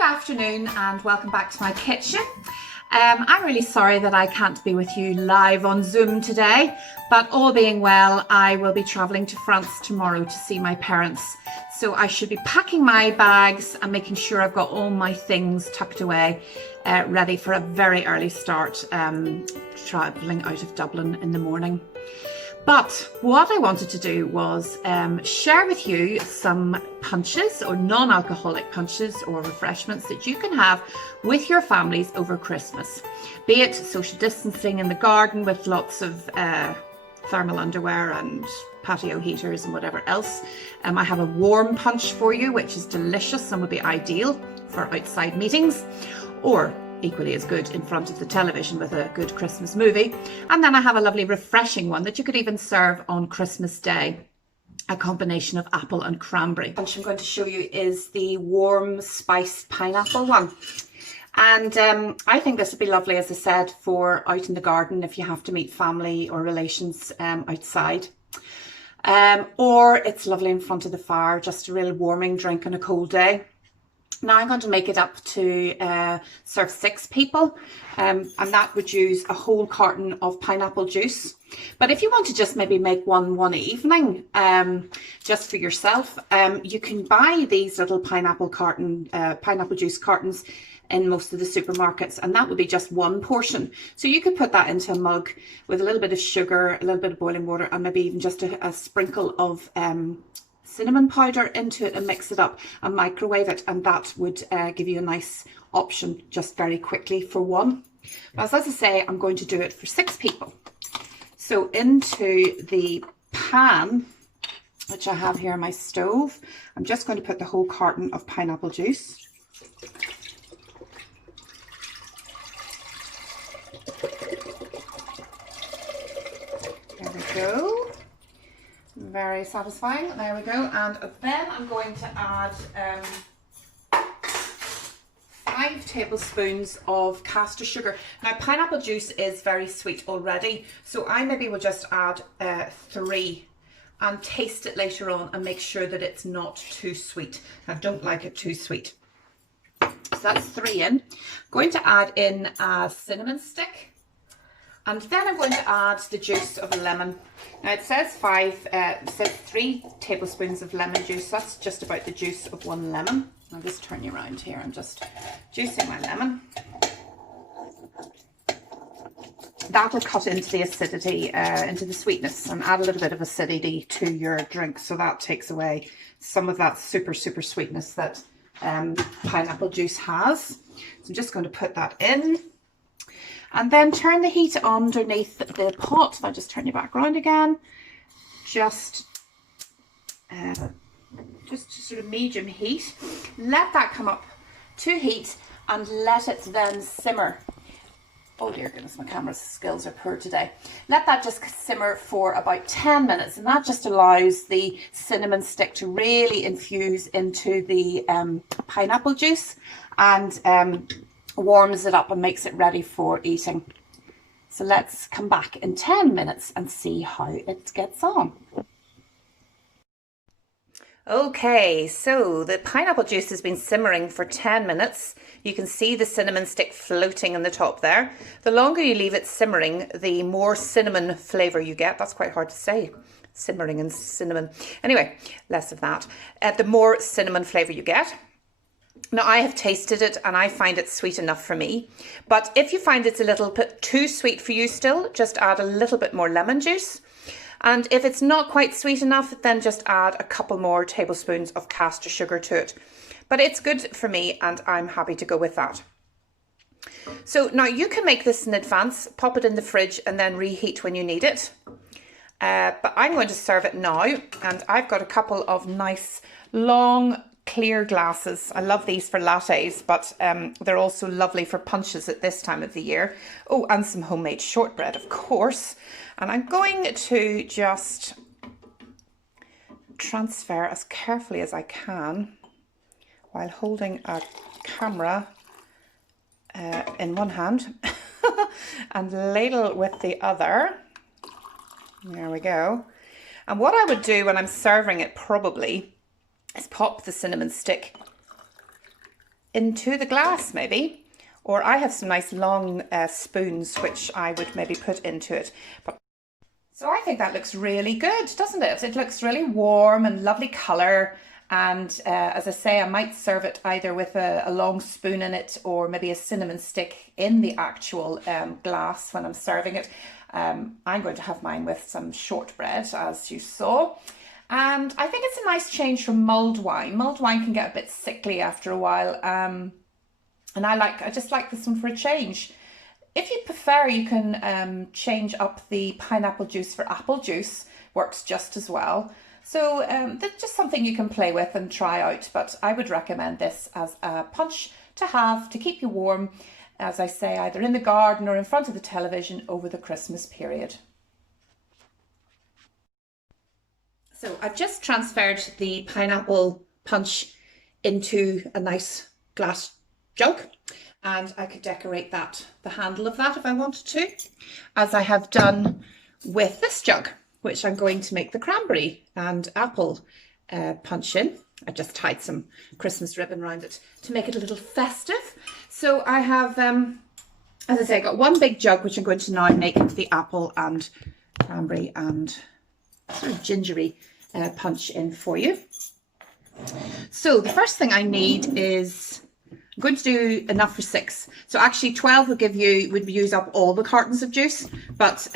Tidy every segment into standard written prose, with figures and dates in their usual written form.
Good afternoon and welcome back to my kitchen. I'm really sorry that I can't be with you live on Zoom today, but all being well, I will be travelling to France tomorrow to see my parents. So I should be packing my bags and making sure I've got all my things tucked away, ready for a very early start, travelling out of Dublin in the morning. But what I wanted to do was share with you some punches or non-alcoholic punches or refreshments that you can have with your families over Christmas. Be it social distancing in the garden with lots of thermal underwear and patio heaters and whatever else. I have a warm punch for you, which is delicious and would be ideal for outside meetings, or equally as good in front of the television with a good Christmas movie. And then I have a lovely refreshing one that you could even serve on Christmas Day, a combination of apple and cranberry. Punch I'm going to show you is the warm spiced pineapple one. And I think this would be lovely, as I said, for out in the garden if you have to meet family or relations outside. Or it's lovely in front of the fire, just a real warming drink on a cold day. Now I'm going to make it up to serve 6 people, and that would use a whole carton of pineapple juice. But if you want to just maybe make one evening, just for yourself, you can buy these little pineapple juice cartons in most of the supermarkets, and that would be just one portion. So you could put that into a mug with a little bit of sugar, a little bit of boiling water, and maybe even just a sprinkle of cinnamon powder into it and mix it up and microwave it, and that would give you a nice option just very quickly for one. But as I say, I'm going to do it for 6 people. So into the pan, which I have here on my stove, I'm just going to put the whole carton of pineapple juice. There we go. Very satisfying. There we go. And then I'm going to add 5 tablespoons of caster sugar. Now pineapple juice is very sweet already, so I maybe will just add 3 and taste it later on and make sure that it's not too sweet. I don't like it too sweet. So that's 3 in. I'm going to add in a cinnamon stick. And then I'm going to add the juice of a lemon. Now it says 3 tablespoons of lemon juice. That's just about the juice of 1 lemon. I'll just turn you around here. I'm just juicing my lemon. That will cut into the acidity, into the sweetness, and add a little bit of acidity to your drink. So that takes away some of that super sweetness that pineapple juice has. So I'm just going to put that in. And then turn the heat underneath the pot. If I just turn you back around again, just sort of medium heat. Let that come up to heat and let it then simmer. Oh dear goodness, my camera skills are poor today. Let that just simmer for about 10 minutes, and that just allows the cinnamon stick to really infuse into the pineapple juice and warms it up and makes it ready for eating. So let's come back in 10 minutes and see how it gets on. Okay, so the pineapple juice has been simmering for 10 minutes. You can see the cinnamon stick floating in the top there. The longer you leave it simmering, the more cinnamon flavour you get. That's quite hard to say, simmering and cinnamon. Anyway, less of that. The more cinnamon flavour you get. Now I have tasted it and I find it sweet enough for me, but if you find it's a little bit too sweet for you still, just add a little bit more lemon juice. And if it's not quite sweet enough, then just add a couple more tablespoons of caster sugar to it. But it's good for me and I'm happy to go with that. So now you can make this in advance, pop it in the fridge and then reheat when you need it. But I'm going to serve it now, and I've got a couple of nice long clear glasses. I love these for lattes, but they're also lovely for punches at this time of the year. Oh, and some homemade shortbread, of course. And I'm going to just transfer as carefully as I can while holding a camera in one hand and ladle with the other. There we go. And what I would do when I'm serving it probably is pop the cinnamon stick into the glass maybe, or I have some nice long spoons which I would maybe put into it. So I think that looks really good, doesn't it? It looks really warm and lovely colour. And as I say, I might serve it either with a long spoon in it, or maybe a cinnamon stick in the actual glass when I'm serving it. I'm going to have mine with some shortbread, as you saw. And I think it's a nice change from mulled wine. Mulled wine can get a bit sickly after a while. And I just like this one for a change. If you prefer, you can change up the pineapple juice for apple juice. Works just as well. So that's just something you can play with and try out. But I would recommend this as a punch to have to keep you warm, as I say, either in the garden or in front of the television over the Christmas period. So I've just transferred the pineapple punch into a nice glass jug, and I could decorate the handle of that if I wanted to, as I have done with this jug, which I'm going to make the cranberry and apple punch in. I just tied some Christmas ribbon around it to make it a little festive. So I have, as I say, got one big jug, which I'm going to now make the apple and cranberry and sort of gingery punch in for you. So the first thing I need is, I'm going to do enough for 6. So actually 12 would use up all the cartons of juice, but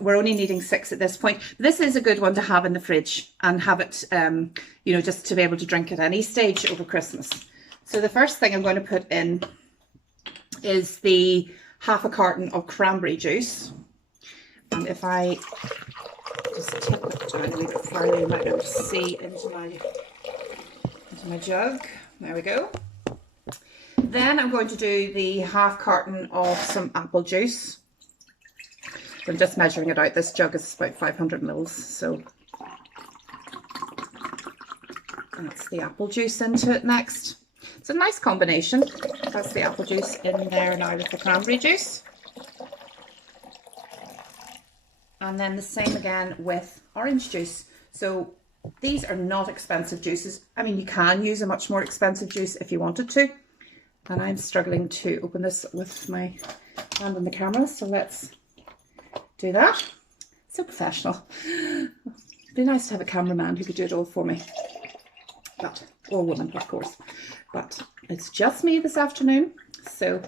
we're only needing 6 at this point. This is a good one to have in the fridge and have it, you know, just to be able to drink at any stage over Christmas. So the first thing I'm going to put in is the half a carton of cranberry juice. And if I just tip it down a little bit further, you might be able to see into my jug. There we go. Then I'm going to do the half carton of some apple juice. I'm just measuring it out. This jug is about 500 mils, so that's the apple juice into it next. It's a nice combination. That's the apple juice in there now with the cranberry juice. And then the same again with orange juice. So these are not expensive juices. I mean, you can use a much more expensive juice if you wanted to. And I'm struggling to open this with my hand on the camera, so let's do that. So professional. It'd be nice to have a cameraman who could do it all for me. But, or woman, of course. But it's just me this afternoon. So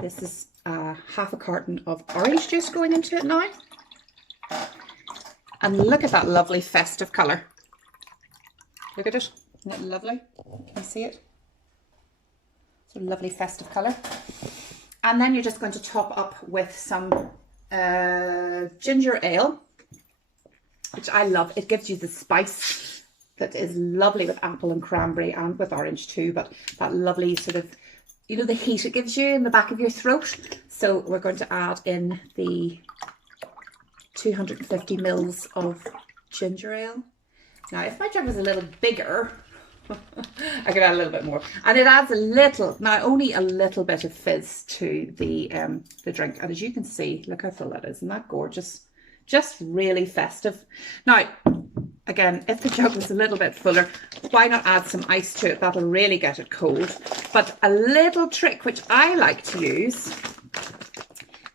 this is half a carton of orange juice going into it now. And look at that lovely festive colour. Look at it. Isn't it lovely? Can you see it? It's a lovely festive colour. And then you're just going to top up with some ginger ale, which I love. It gives you the spice that is lovely with apple and cranberry and with orange too, but that lovely sort of, you know, the heat it gives you in the back of your throat. So we're going to add in the 250 mils of ginger ale. Now, if my jug was a little bigger, I could add a little bit more, and it adds a little, now only a little bit of fizz to the drink. And as you can see, look how full that is. Isn't that gorgeous? Just really festive. Now, again, if the jug was a little bit fuller, why not add some ice to it? That'll really get it cold. But a little trick which I like to use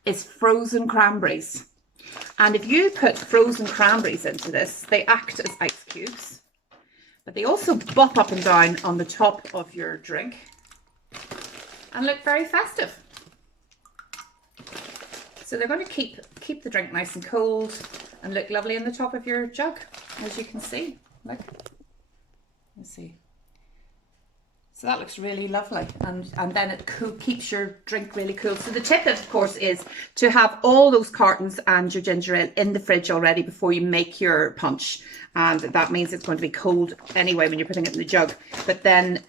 is frozen cranberries. And if you put frozen cranberries into this, they act as ice cubes, but they also bop up and down on the top of your drink and look very festive. So they're going to keep the drink nice and cold and look lovely in the top of your jug, as you can see. Look, let's see. So that looks really lovely, and then it keeps your drink really cool. So the tip, of course, is to have all those cartons and your ginger ale in the fridge already before you make your punch. And that means it's going to be cold anyway when you're putting it in the jug. But then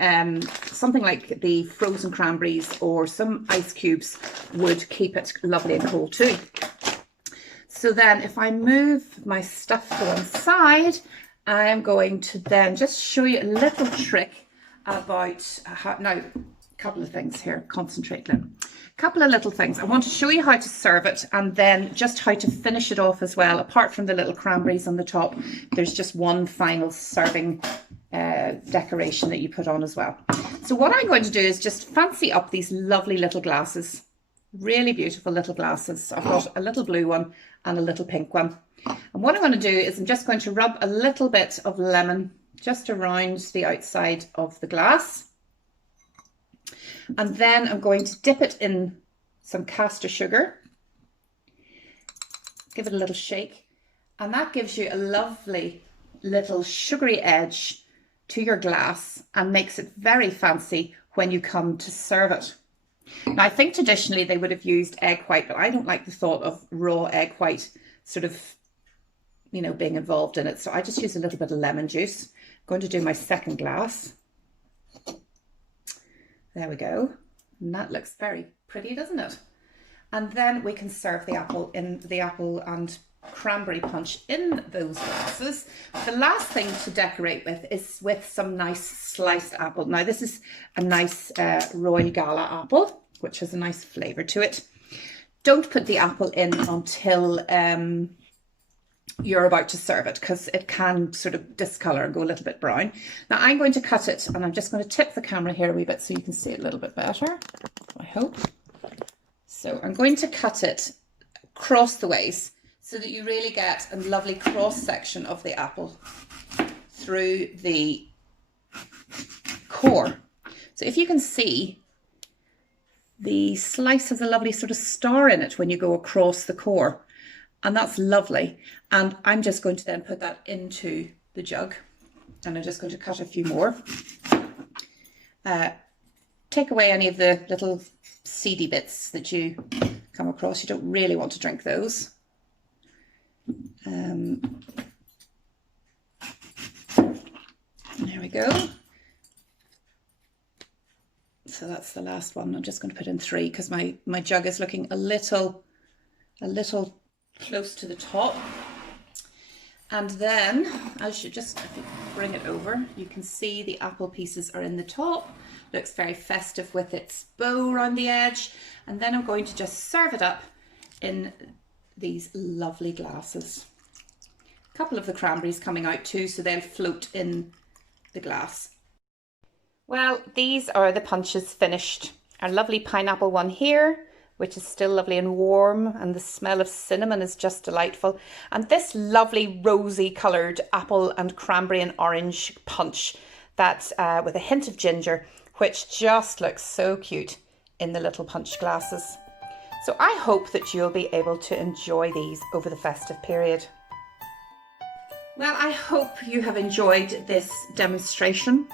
something like the frozen cranberries or some ice cubes would keep it lovely and cool too. So then if I move my stuff to one side, I am going to then just show you a little trick about how, now, a couple of things here, concentrate, Lynn. A couple of little things. I want to show you how to serve it and then just how to finish it off as well. Apart from the little cranberries on the top, there's just one final serving decoration that you put on as well. So what I'm going to do is just fancy up these lovely little glasses. Really beautiful little glasses. I've got a little blue one and a little pink one. And what I'm going to do is I'm just going to rub a little bit of lemon just around the outside of the glass. And then I'm going to dip it in some caster sugar. Give it a little shake. And that gives you a lovely little sugary edge to your glass and makes it very fancy when you come to serve it. Now, I think traditionally they would have used egg white, but I don't like the thought of raw egg white sort of, you know, being involved in it. So I just use a little bit of lemon juice. I'm going to do my second glass. There we go. And that looks very pretty, doesn't it? And then we can serve the apple and cranberry punch in those glasses. The last thing to decorate with is with some nice sliced apple. Now this is a nice Royal Gala apple, which has a nice flavour to it. Don't put the apple in until you're about to serve it, because it can sort of discolour and go a little bit brown. Now I'm going to cut it, and I'm just going to tip the camera here a wee bit so you can see it a little bit better, I hope. So I'm going to cut it across the ways, so that you really get a lovely cross section of the apple through the core. So if you can see, the slice has a lovely sort of star in it when you go across the core, and that's lovely. And I'm just going to then put that into the jug, and I'm just going to cut a few more. Take away any of the little seedy bits that you come across. You don't really want to drink those. There we go. So that's the last one. I'm just going to put in 3 because my jug is looking a little close to the top. And then, as you just bring it over, you can see the apple pieces are in the top. Looks very festive with its bow around the edge. And then I'm going to just serve it up in these lovely glasses. A couple of the cranberries coming out too, so they'll float in the glass. Well, these are the punches finished. Our lovely pineapple one here, which is still lovely and warm, and the smell of cinnamon is just delightful. And this lovely rosy coloured apple and cranberry and orange punch that's with a hint of ginger, which just looks so cute in the little punch glasses. So I hope that you'll be able to enjoy these over the festive period. Well, I hope you have enjoyed this demonstration.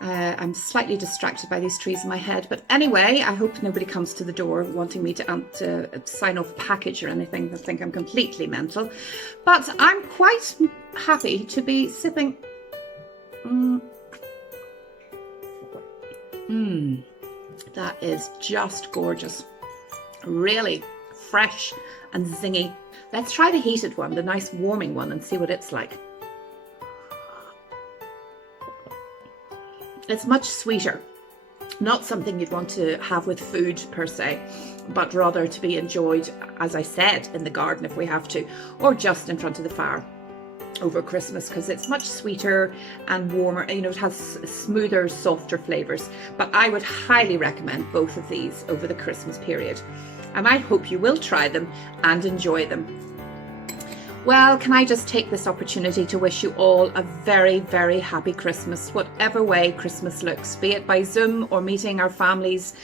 I'm slightly distracted by these trees in my head, but anyway, I hope nobody comes to the door wanting me to sign off a package or anything. They'll think I'm completely mental. But I'm quite happy to be sipping. That is just gorgeous. Really fresh and zingy. Let's try the heated one, the nice warming one, and see what it's like. It's much sweeter. Not something you'd want to have with food per se, but rather to be enjoyed, as I said, in the garden if we have to, or just in front of the fire over Christmas, because it's much sweeter and warmer. You know, it has smoother, softer flavours. But I would highly recommend both of these over the Christmas period. And I hope you will try them and enjoy them. Well, can I just take this opportunity to wish you all a very, very happy Christmas, whatever way Christmas looks, be it by Zoom or meeting our families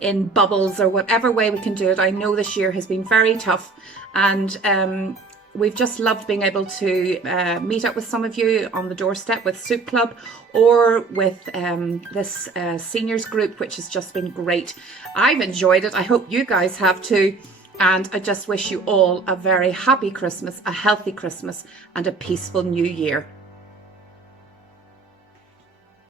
in bubbles or whatever way we can do it. I know this year has been very tough, and we've just loved being able to meet up with some of you on the doorstep with Soup Club, or with this seniors group, which has just been great. I've enjoyed it. I hope you guys have too. And I just wish you all a very happy Christmas, a healthy Christmas, and a peaceful new year.